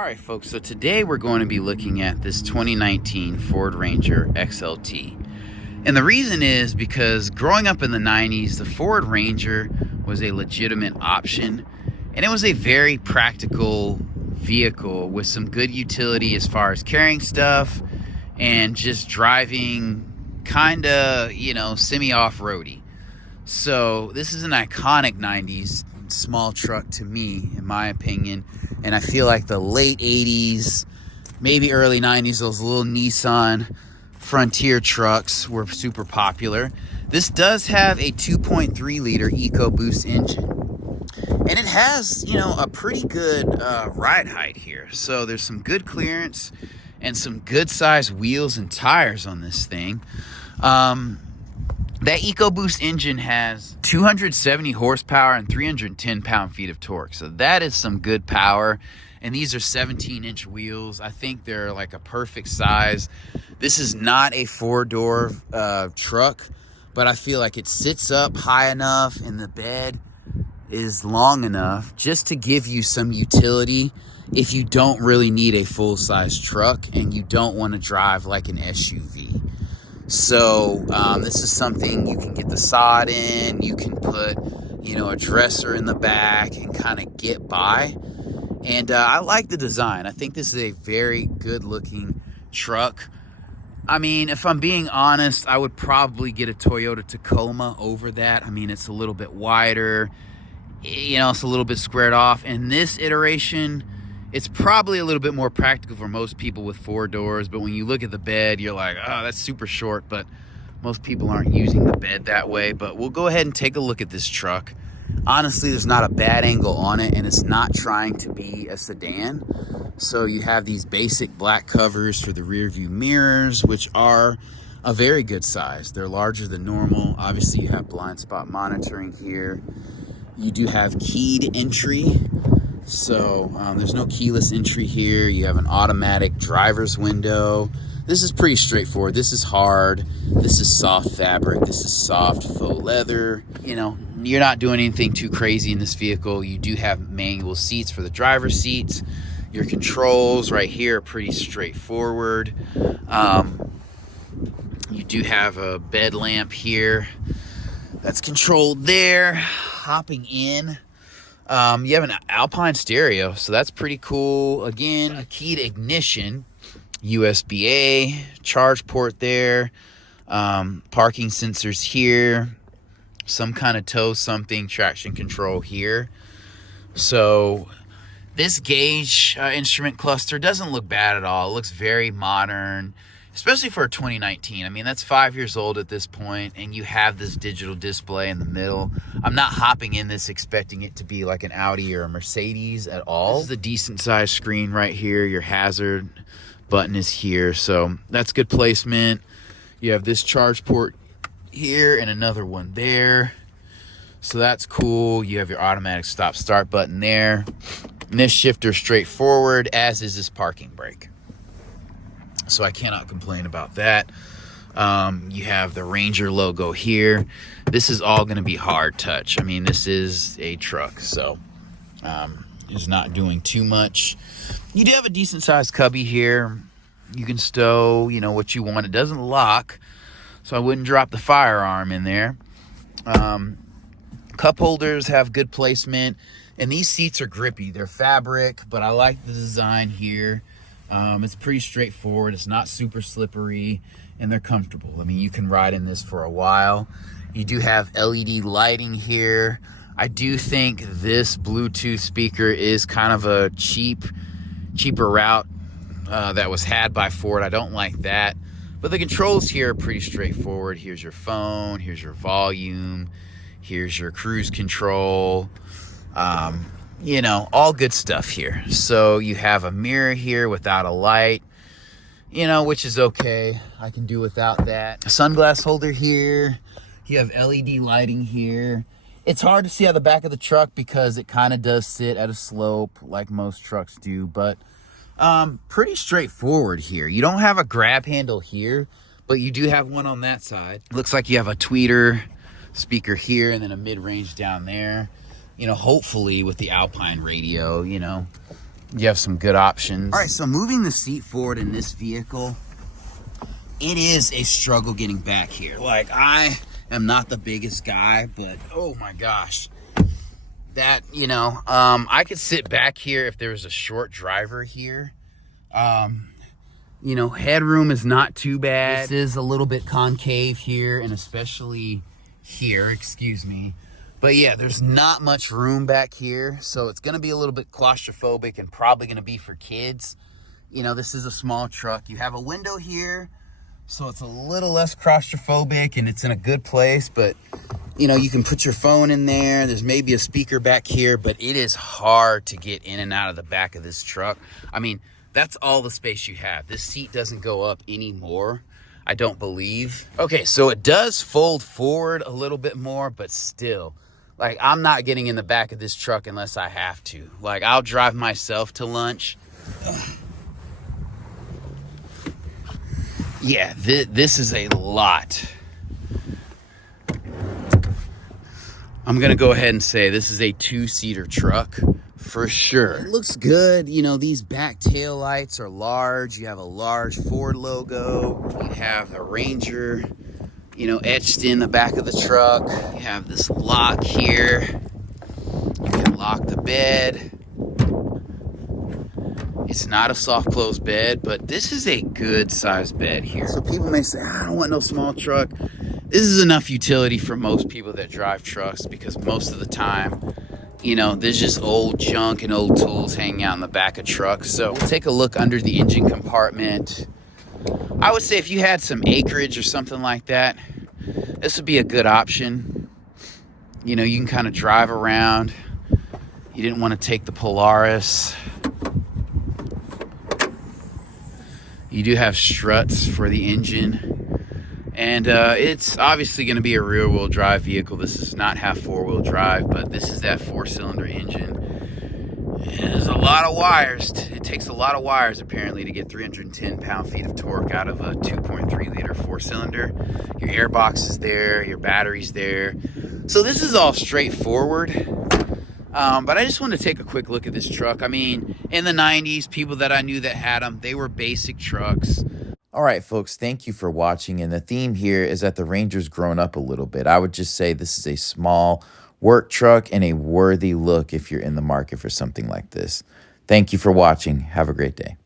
All right, folks, so today we're going to be looking at this 2019 Ford Ranger XLT. And the reason is because growing up in the 90s, the Ford Ranger was a legitimate option, and it was a very practical vehicle with some good utility as far as carrying stuff and just driving kind of, semi-off-roady. So this is an iconic 90s small truck to me, in my opinion. And I feel like the late 80s, maybe early 90s, those little Nissan Frontier trucks were super popular. This does have a 2.3 liter EcoBoost engine. And it has, a pretty good ride height here. So there's some good clearance and some good sized wheels and tires on this thing. That EcoBoost engine has 270 horsepower and 310 pound-feet of torque. So that is some good power. And these are 17-inch wheels. I think they're like a perfect size. This is not a four-door truck, but I feel like it sits up high enough and the bed is long enough just to give you some utility if you don't really need a full-size truck and you don't want to drive like an SUV. So this is something you can get the sod in, you can put, a dresser in the back and kind of get by. And I like the design. I think this is a very good looking truck. I mean, if I'm being honest, I would probably get a Toyota Tacoma over that. I mean, it's a little bit wider, it's a little bit squared off. And this iteration, it's probably a little bit more practical for most people with four doors, but when you look at the bed, you're like, oh, that's super short, but most people aren't using the bed that way. But we'll go ahead and take a look at this truck. Honestly, there's not a bad angle on it, and it's not trying to be a sedan. So you have these basic black covers for the rear view mirrors, which are a very good size. They're larger than normal. Obviously, you have blind spot monitoring here. You do have keyed entry. So there's no keyless entry here. You have an automatic driver's window. This is pretty straightforward. This is hard. This is soft fabric. This is soft faux leather. You're not doing anything too crazy in this vehicle. You do have manual seats for the driver's seats. Your controls right here are pretty straightforward. You do have a bed lamp here that's controlled there. Hopping in. You have an Alpine stereo, so that's pretty cool. Again, a keyed ignition, USB-A, charge port there, parking sensors here, some kind of tow something, traction control here. So this gauge instrument cluster doesn't look bad at all. It looks very modern, especially for a 2019. I mean, that's 5 years old at this point, and you have this digital display in the middle. I'm not hopping in this expecting it to be like an Audi or a Mercedes at all. This is a decent sized screen right here. Your hazard button is here, so that's good placement. You have this charge port here and another one there, so that's cool. You have your automatic stop start button there. And this shifter straightforward, as is this parking brake. So I cannot complain about that. You have the Ranger logo here. This is all going to be hard touch. I mean, this is a truck, so it's not doing too much. You do have a decent sized cubby here. You can stow, what you want. It doesn't lock, so I wouldn't drop the firearm in there. Cup holders have good placement, and these seats are grippy. They're fabric, but I like the design here. It's pretty straightforward. It's not super slippery, and they're comfortable. I mean, you can ride in this for a while. You do have LED lighting here. I do think this Bluetooth speaker is kind of a cheaper route that was had by Ford. I don't like that. But the controls here are pretty straightforward. Here's your phone. Here's your volume. Here's your cruise control. All good stuff here. So you have a mirror here without a light, which is okay. I can do without that. A sunglass holder here. You have LED lighting here. It's hard to see out the back of the truck because it kind of does sit at a slope like most trucks do, but pretty straightforward here. You don't have a grab handle here, but you do have one on that side. Looks like you have a tweeter speaker here and then a mid-range down there. Hopefully with the Alpine radio, you have some good options. All right, so moving the seat forward in this vehicle, it is a struggle getting back here. Like, I am not the biggest guy, but oh my gosh. That, you know, I could sit back here if there was a short driver here. You know, headroom is not too bad. This is a little bit concave here, and especially here, excuse me. But yeah, there's not much room back here, so it's gonna be a little bit claustrophobic and probably gonna be for kids. You know, this is a small truck. You have a window here, so it's a little less claustrophobic and it's in a good place, but you know, you can put your phone in there. There's maybe a speaker back here, but it is hard to get in and out of the back of this truck. I mean, that's all the space you have. This seat doesn't go up anymore, I don't believe. Okay, so it does fold forward a little bit more, but still, like, I'm not getting in the back of this truck unless I have to. Like, I'll drive myself to lunch. Yeah, this is a lot. I'm gonna go ahead and say this is a 2-seater truck for sure. It looks good. You know, these back tail lights are large. You have a large Ford logo. You have the Ranger, you know, etched in the back of the truck. You have this lock here. You can lock the bed. It's not a soft close bed, but this is a good sized bed here. So people may say, I don't want no small truck. This is enough utility for most people that drive trucks, because most of the time, you know, there's just old junk and old tools hanging out in the back of trucks. So we'll take a look under the engine compartment. I would say if you had some acreage or something like that, this would be a good option. You know, you can kind of drive around. You didn't want to take the Polaris. You do have struts for the engine. And it's obviously going to be a rear-wheel drive vehicle. This does not have 4-wheel drive, but this is that 4-cylinder engine. And there's a lot of wires. It takes a lot of wires, apparently, to get 310 pound-feet of torque out of a 2.3-liter 4-cylinder. Your airbox is there. Your battery's there. So this is all straightforward. But I just wanted to take a quick look at this truck. I mean, in the 90s, people that I knew that had them, they were basic trucks. All right, folks, thank you for watching. And the theme here is that the Ranger's grown up a little bit. I would just say this is a small work truck and a worthy look if you're in the market for something like this. Thank you for watching. Have a great day.